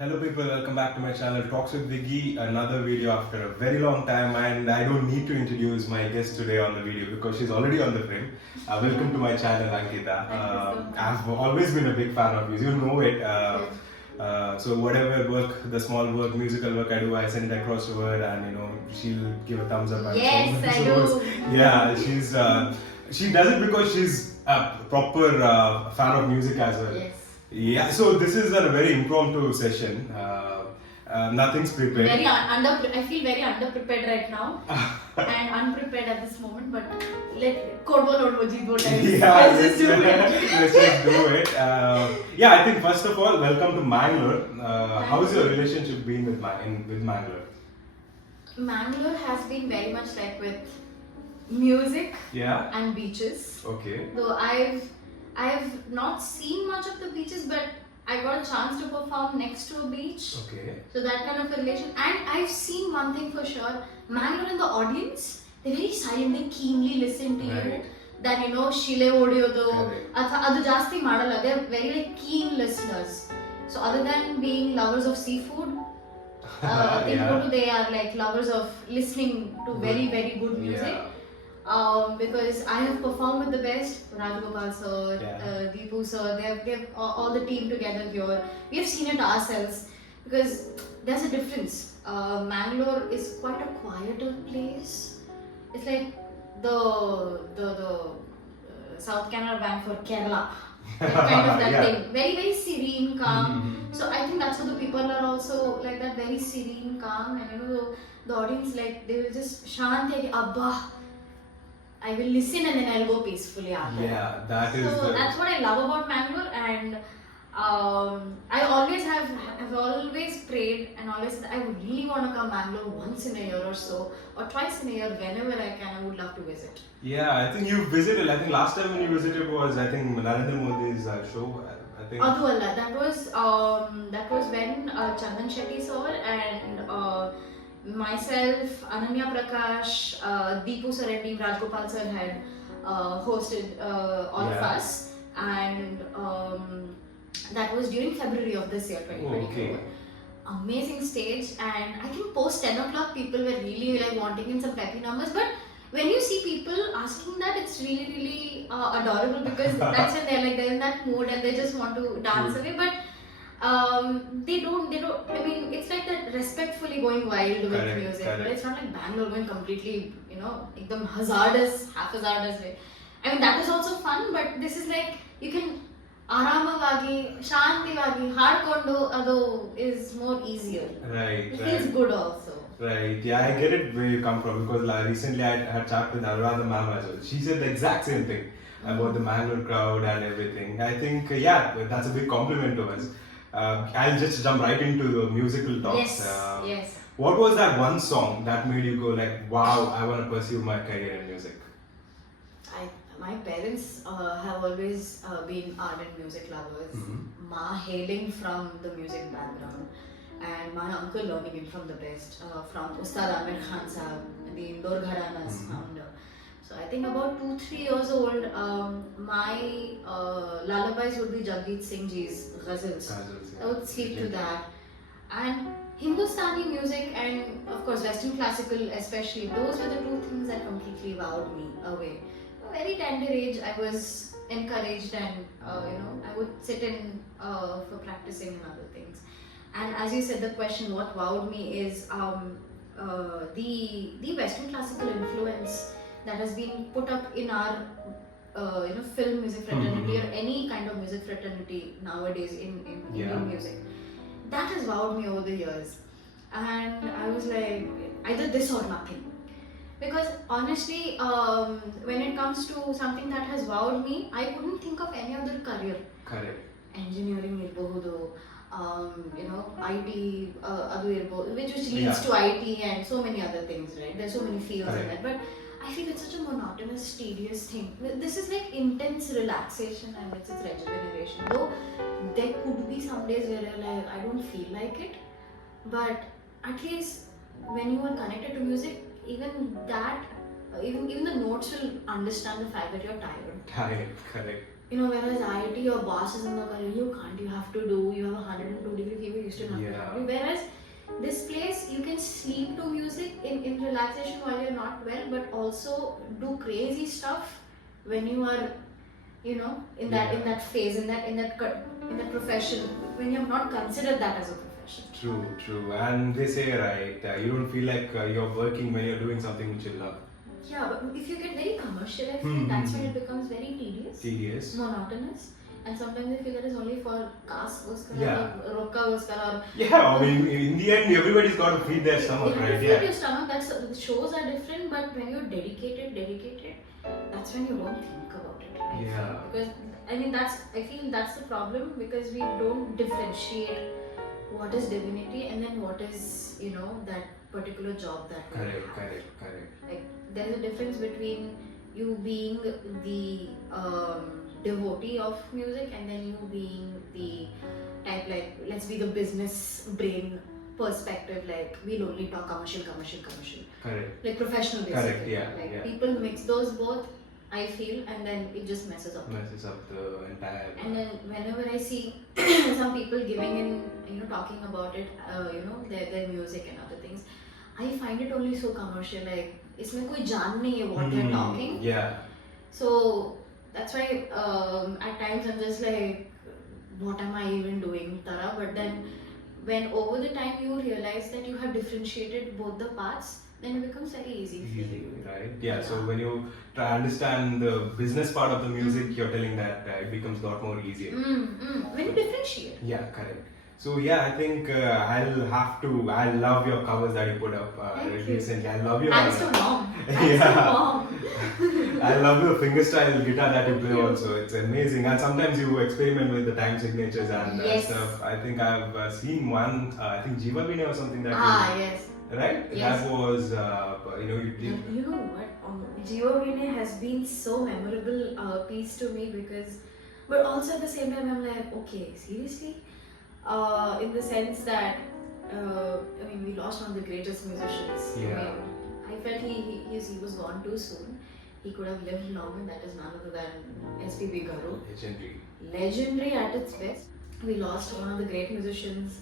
Hello people, welcome back to my channel Talks with Viggy, another video after a very long time, and I don't need to introduce my guest today on the video because she's already on the frame. Welcome to my channel Ankita. I've always been a big fan of you, you know it. So whatever work, the small work, musical work I do, I send it across to her and she'll give a thumbs up. And Yes, I do. Yeah, she does it because she's a proper fan of music as well. Yes. Yeah, so this is a very impromptu session. Nothing's prepared. I feel very underprepared right now and unprepared at this moment. But let Kodbo Lord Wajid Bo Let's just do it. let's just do it. Yeah, I think first of all, welcome to Mangalore. How's your relationship been with Mangalore? Mangalore has been very much like with music Yeah. and beaches. Okay. Though I've not seen much of the beaches, but I got a chance to perform next to a beach. Okay. So that kind of a relation. And I've seen one thing for sure. Mangalore in the audience, they very silent, they keenly listen to you. Right. That Shile Odiodo, Correct. Adu Jasti Madala, they're very keen listeners. So other than being lovers of seafood, in Yeah. Kodu they are like lovers of listening to very good music. Yeah. Because I have performed with the best, Rajgopal sir, Yeah. Deepu sir, they have all the team together here. We have seen it ourselves because there's a difference. Mangalore is quite a quieter place. It's like the South Canara Bank for Kerala. Kind of that Yeah. thing. Very serene, calm. Mhm. So I think that's how the people are also like that, very serene, calm, and the audience they will just shanti, Abba. I will listen and then I'll go peacefully after. Yeah, that is So the. that's what I love about Mangalore, and I always have always prayed and always said I would really want to come Mangalore once in a year or so, or twice in a year whenever I can. I would love to visit. Yeah, I think you visited. I think last time when you visited was Narendra Modi's show. I think. Adhualla, that was when Chandan Shetty sir and myself, Ananya Prakash, Deepu sir and team Rajgopal sir had hosted all of Yeah. us, and that was during February of this year, 2024. Okay. Amazing stage, and I think post 10 o'clock people were really like wanting in some peppy numbers, but when you see people asking that, it's really adorable because that's when they're in that mood and they just want to dance away, but they don't I mean, it's like that respectfully going wild with Correct, music. correct. But it's not like Bangalore going completely ekdam half hazardous way. I mean, that is also fun, but this is like you can aramavagi shantivagi haadkondo adu is more easier. Right. It Right. feels good also. Right, yeah, I get it where you come from because recently I had chat with Anuradha ma'am as well. She said the exact same thing about the Mangalore crowd and everything. I think, yeah, that's a big compliment to us. I'll just jump right into the musical talks. Yes. What was that one song that made you go like, wow, I want to pursue my career in music? My parents have always been ardent music lovers. Mhm. Ma hailing from the music background, and my uncle learning it from the best, from Ustad Amir Khan Sahab, the Indore Gharanas founder. So I think about 2-3 years old, my lullabies would be Jagjit Singh Ji's ghazals. I would sleep to that. And Hindustani music and of course Western classical especially, those were the two things that completely wowed me away. At a very tender age, I was encouraged and I would sit in for practicing and other things. And as you said, the question what wowed me is the Western classical influence that has been put up in our film music fraternity or any kind of music fraternity nowadays in Yeah. Indian music. That has wowed me over the years, and I was like either this or nothing. Because honestly, when it comes to something that has wowed me, I couldn't think of any other career. Correct. Engineering irbohudu, IT, adu irbohudu, which leads Yeah. to IT and so many other things, right? There's so many fields in Correct. that, but I feel it's such a monotonous, tedious thing. This is like intense relaxation and it's rejuvenation. Though there could be some days where you're like, I don't feel like it, but at least when you are connected to music, even that, even the notes will understand the fact that you're tired. Correct, correct. whereas IIT, your boss is in the career, you can't, you have to do, you have a 102-degree fever, you still have to Yeah. do. Whereas this place, you can sleep to music in relaxation while you're not well, but also do crazy stuff when you are, in that phase, in that profession, when you have not considered that as a profession. True. And they say, right, you don't feel like you're working when you're doing something which you love. Yeah, but if you get very commercial, I feel that's when it becomes very tedious, monotonous, and sometimes I feel that is only for caste rokka or Yeah, I mean, in the end, everybody's got to feed their stomach, you have right? to Yeah. feed your stomach. The shows are different, but when you're dedicated, that's when you don't think about it. I Yeah. feel. Because I feel that's the problem, because we don't differentiate what is divinity and then what is that particular job that we have. Correct. Like there's a difference between you being the devotee of music and then you being the type, like, let's be the business brain perspective, like we'll only talk commercial, Correct. like professional basically. Correct, yeah, Like yeah. people mix those both, I feel, and then it just messes up. Messes up the entire. And then whenever I see some people giving in, talking about it, their music and other things, I find it only so commercial. Like, इसमें कोई जान नहीं है what they're talking. Yeah. So that's why at times I'm just like, what am I even doing, Tara? But then when over the time you realize that you have differentiated both the parts, then it becomes very easy for you. Right? Yeah, so when you try to understand the business part of the music, you're telling that it becomes a lot more easier. When you differentiate. Yeah, correct. So yeah, I think I love your covers that you put up recently. I love your... Thanks to mom. Thanks to mom. I love your fingerstyle guitar that you play also. It's amazing. And sometimes you experiment with the time signatures and stuff. I think I've seen one, I think Jeeva Veene or something that Yes. Right? Yes. That was, you did... You know what? Jeeva Veene has been so memorable piece to me because, but also at the same time I'm like, okay, seriously? In the sense that, we lost one of the greatest musicians. Yeah. I felt he was gone too soon. He could have lived longer. That is none other than SPB Garu. Legendary at its best. We lost one of the great musicians.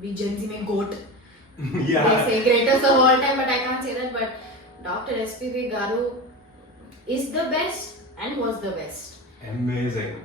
We Gen Z may goat. Yeah. They say greatest of all time, but I can't say that. But Dr. SPB Garu is the best and was the best. Amazing.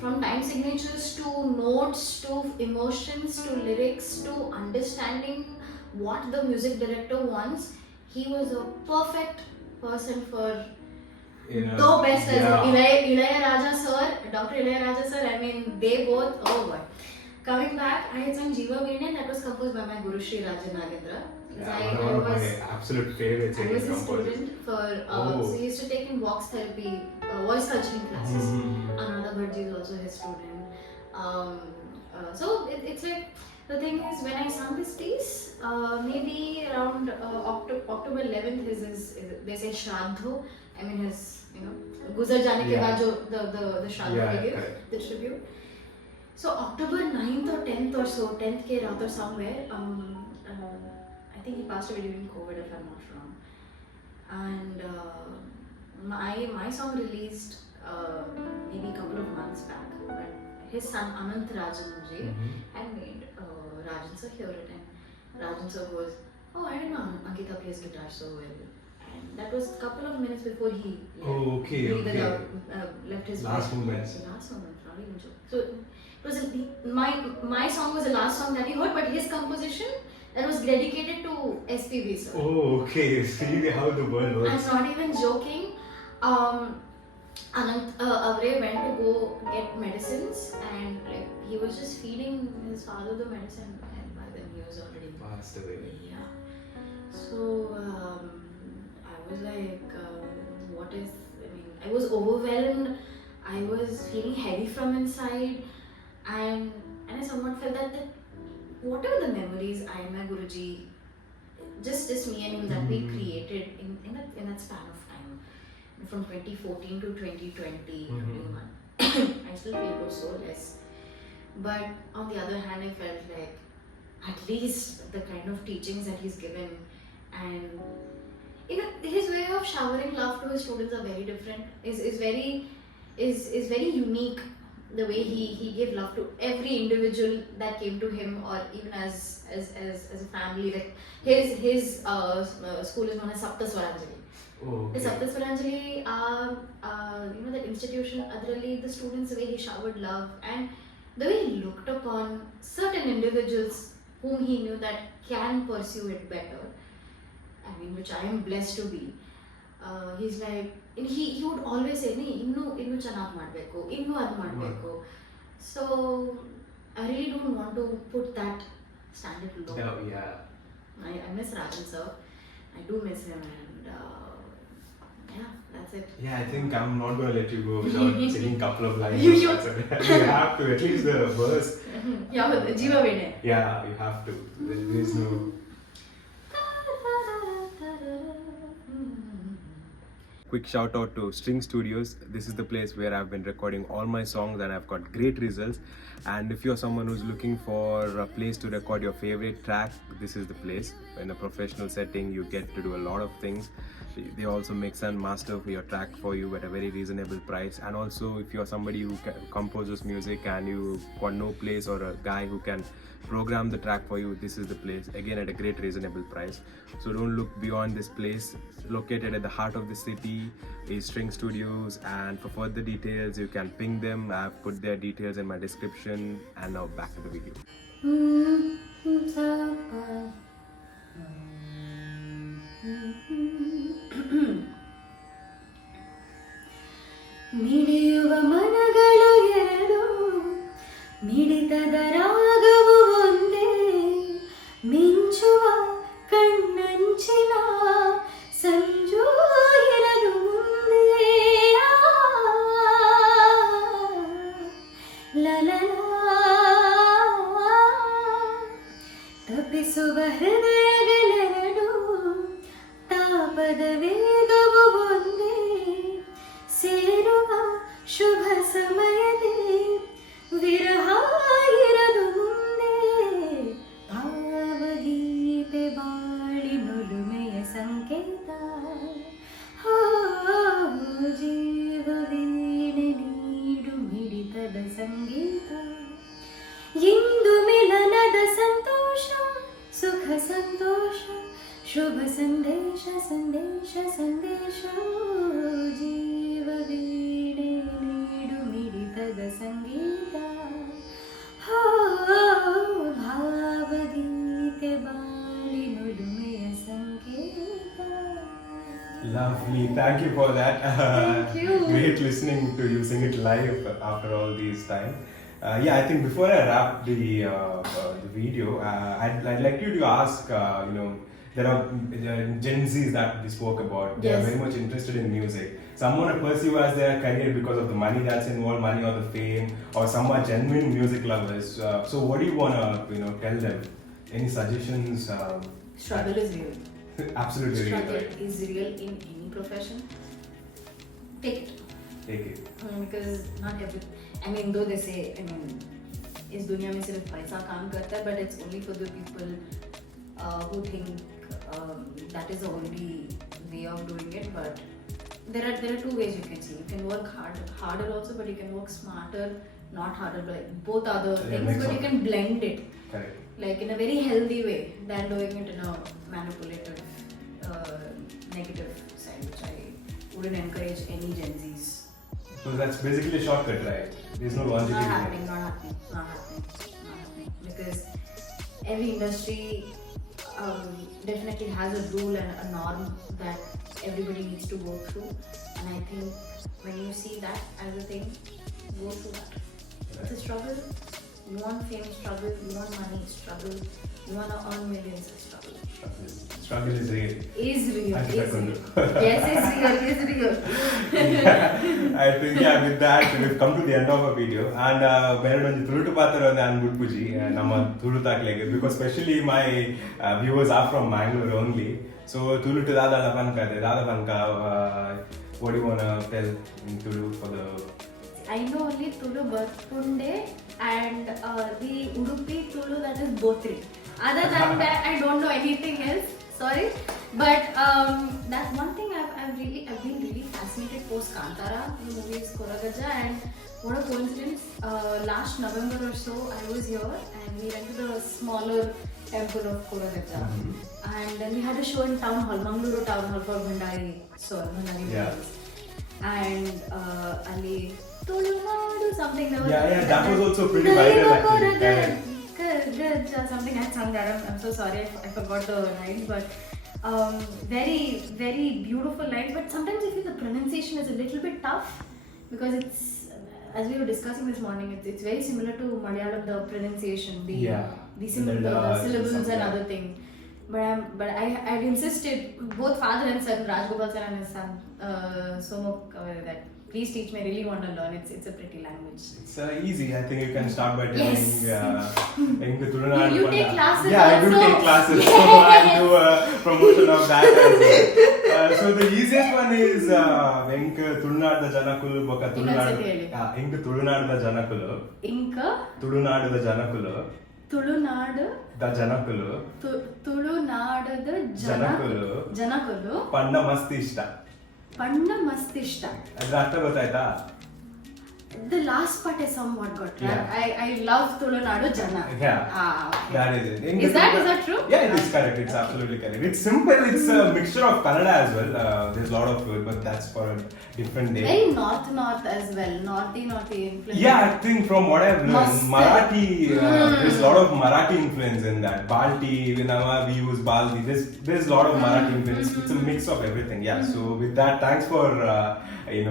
From time signatures to notes to emotions to lyrics to understanding what the music director wants, he was a perfect person for the best. Ilayaraja sir, Dr. Ilayaraja sir, they both, oh boy. Coming back, I had sung Jeeva Veene that was composed by my Guru Shri Rajan Nagendra. One of my absolute favorites. I was a student for, so he used to take in vox therapy, voice culturing classes. Ananda Bharji is also his student. So it's like, the thing is, when I sang this piece, maybe around October 11th is they say Shraddho, his, Guzar Jane ke baad jo the Shraddho they give, the tribute. So October 9th or 10th or so, 10th ke raat or somewhere, I think he passed away during COVID if I'm not wrong. And my song released maybe a couple of months back, but his son Anant Rajan ji had made Rajan sir hear it, and Rajan sir goes, oh, I didn't know Ankita plays guitar so well. And that was a couple of minutes before he left. Left his last moment, not even joke. So it was my song was the last song that he heard, but his composition that was dedicated to SPB sir. Oh, okay. See how the world works. I'm not even joking. Anant Avre went to go get medicines, and like he was just feeding his father the medicine, and by then he was already passed away. Yeah. So I was like, I was overwhelmed. I was feeling heavy from inside, and I somewhat felt that whatever the memories I and my Guruji, just me and him that we created in that span of time, from 2014 to 2020, 21, I still feel it was so less. But on the other hand, I felt like at least the kind of teachings that he's given, and his way of showering love to his students are very different. Is very, is very unique. The way he gave love to every individual that came to him, or even as a family. Like his school is known as Sapta Swaranjali. Oh, The okay. Sapta Swaranjali, that institution, otherly the students, the way he showered love and the way he looked upon certain individuals whom he knew that can pursue it better. I mean, which I am blessed to be. He's like, and he would always say, "Nee, innu channag madbeku, innu adu madbeku." So I really don't want to put that standard low. Oh, yeah. I miss Rajan sir. I do miss him, and yeah, that's it. Yeah, I think I'm not going to let you go without singing a couple of lines. You That's okay. You have to, at least the verse. Yeah, jeeva, veene. Yeah, you have to. There is no. Quick shout out to String Studios. This is the place where I've been recording all my songs and I've got great results. And if you're someone who's looking for a place to record your favorite track, this is the place. In a professional setting, you get to do a lot of things. They also mix and master your track for you at a very reasonable price. And also, if you're somebody who composes music and you got no place or a guy who can program the track for you, this is the place, again at a great reasonable price. So don't look beyond this place. Located at the heart of the city is String Studios, and for further details you can ping them. I've put their details in my description. And now back to the video. ಮಿಡಿಯುವ ಮನಗಳು ಎರಡು, ಮಿಡಿತದ ರಾಗವು ಒಂದೇ, ಮಿಂಚುವ ಕಣ್ಣಂಚಿನ ಸಂಜು ಇರದು ಮುಂದೆ. ತಪ್ಪಿಸುವ ಹೃದಯಗಳೆರಡು, ತಾಪದ ವೇಗವು ಒಂದೇ, ಸೇರುವ ಶುಭ ಸಮಯದೇ ವಿರಹ ಇರದು ಮುಂದೆ. ಭಾವಗೀತೆ ಬಾಳಿನುಲುಮೆಯ ಸಂಕೇತ, ಹೋ ಜೀವವೀಣೆ ನೀಡು ಮಿಡಿತದ ಸಂಗೀತ. ಇಂದು ಮಿಲನದ ಸಂತೋಷ, ಸುಖ ಸಂತೋಷ, ಶುಭ ಸಂದೇಶ ಸಂದೇಶ ಸಂದೇಶ. ಜೀವವೀಣೆ ನೀಡು ಮಿಡಿತದ ಸಂಗೀತ, ಹೋ ಭಾವಗೀತೆ ಬಾಳಿನುಲುಮೆಯ ಸಂಕೇತ. Lovely, thank you for that. Thank you. Great listening to you sing it live after all these time. Yeah, I think before I wrap the video, I'd like you to ask, there are Gen Zs that we spoke about. They are Yes. very much interested in music. Some want to pursue as their career because of the money that's involved, money or the fame, or some are genuine music lovers. So what do you want to, tell them? Any suggestions? Struggle is real. Absolutely real, Struggle right? is real in any profession. Take it. Take it. Because not every, though they say, इस दुनिया में सिर्फ पैसा काम करता है, but it's only for the people who think that is the only way of doing it. But there are two ways you can see. You can work harder also, but you can work smarter, not harder. But both are the things, but you can blend it. Correct. Like in a very healthy way than doing it in a manipulative, negative side, which I wouldn't encourage any Gen Zs. So that's basically a shortcut, right? There's no longevity. Not happening. Because every industry definitely has a rule and a norm that everybody needs to go through. And I think when you see that as a thing, go through that. It's a struggle. You want fame, struggle. You want money, struggle. You want to earn millions, struggle. Struggle is real. Is real. Ankita Is Kundu. real. Yes, is real. I think with that we've come to the end of our video. And ಬೇರೆ ಒಂದು ತುಳುಟು ಪಾತ್ರ ಅಂದ್ಬಿಟ್ಪುಜಿ ನಮ್ಮ Tulu ತಾಕ್ಲೆಗೆ, because especially my viewers are from Mangalore only. So ತುಳುಟು ದಾದ ಪನ್ಕ what do you want to tell in Tulu for the... I know only Tulu Barpunde and the Udupi Tulu, that is Botri. Other than that, I don't know anything else. Sorry, but that's one thing I've been really fascinated post Kantara, the movie's Koragaja, and what a coincidence. Last November or so, I was here and we went to the smaller temple of Koragaja, and then we had a show in town hall, Mangalore town hall for Bhandari, and Ali Tulu something. That was also pretty viral actually. Something I sung that. I'm so sorry, I forgot the line, but very, very beautiful line. But sometimes I feel the pronunciation is a little bit tough because it's, as we were discussing this morning, it's very similar to Malayalam, the pronunciation, the syllables and other things. But I've insisted, both father and son, Rajgopal sir and his son, Somuk, that please teach me. I really want to learn. It's a pretty language. It's easy. I think you can start by telling. Yes. You take classes. Yeah, I do take classes. So I'll do a promotion of that as well. So the easiest one is Enka Tulunadu Janakulu Boka Tulunadu. Enka Tulunadu Janakulu. Inka Tulunadu Janakulu. Tulunadu the Janakulu. Tulunadu the Janakulu. Panna Mastishta. Panna Mastishta. Adra artha gottaita? The last part I somewhat got. Yeah. I love Tulunadu Jana. Yeah. Okay. That is it. Is that true? Yeah, it is correct. It's absolutely correct. It's simple. It's a mixture of Kannada as well. There's a lot of food, but that's for a different day. Very north as well. Northy influence. Yeah, I think from what I've learned, Must. Marathi, there's a lot of Marathi influence in that. Balti, Vinama, we use Balti. There's a lot of Marathi influence. It's a mix of everything. Yeah. So with that, thanks for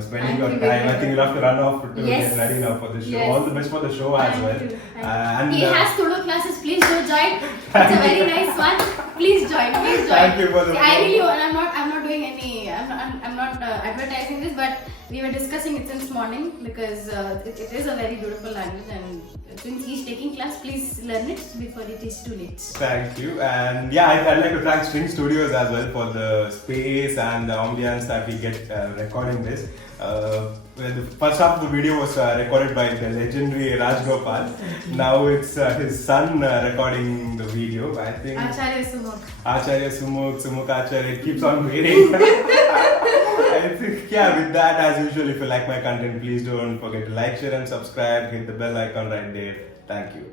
spending your time. I think you'll have to run off to get ready now for the show. Yes. All the best for the show as well. And he has Tulu classes. Please do join. It's a very nice one. Please join. Thank you for the. I really want. I'm not doing any. I'm not advertising this, but we were discussing it since morning because it is a very beautiful language, and since he's taking class, please learn it before it is too late. Thank you, and yeah, I'd like to thank String Studios as well for the space and the ambience that we get recording this. Well, the first half of the video was recorded by the legendary Rajgopal. Now it's his son recording the video. I think Acharya Sumuk Acharya. It keeps on waiting. I think with that, as usual, if you like my content, please don't forget to like, share, and subscribe. Hit the bell icon right there. Thank you.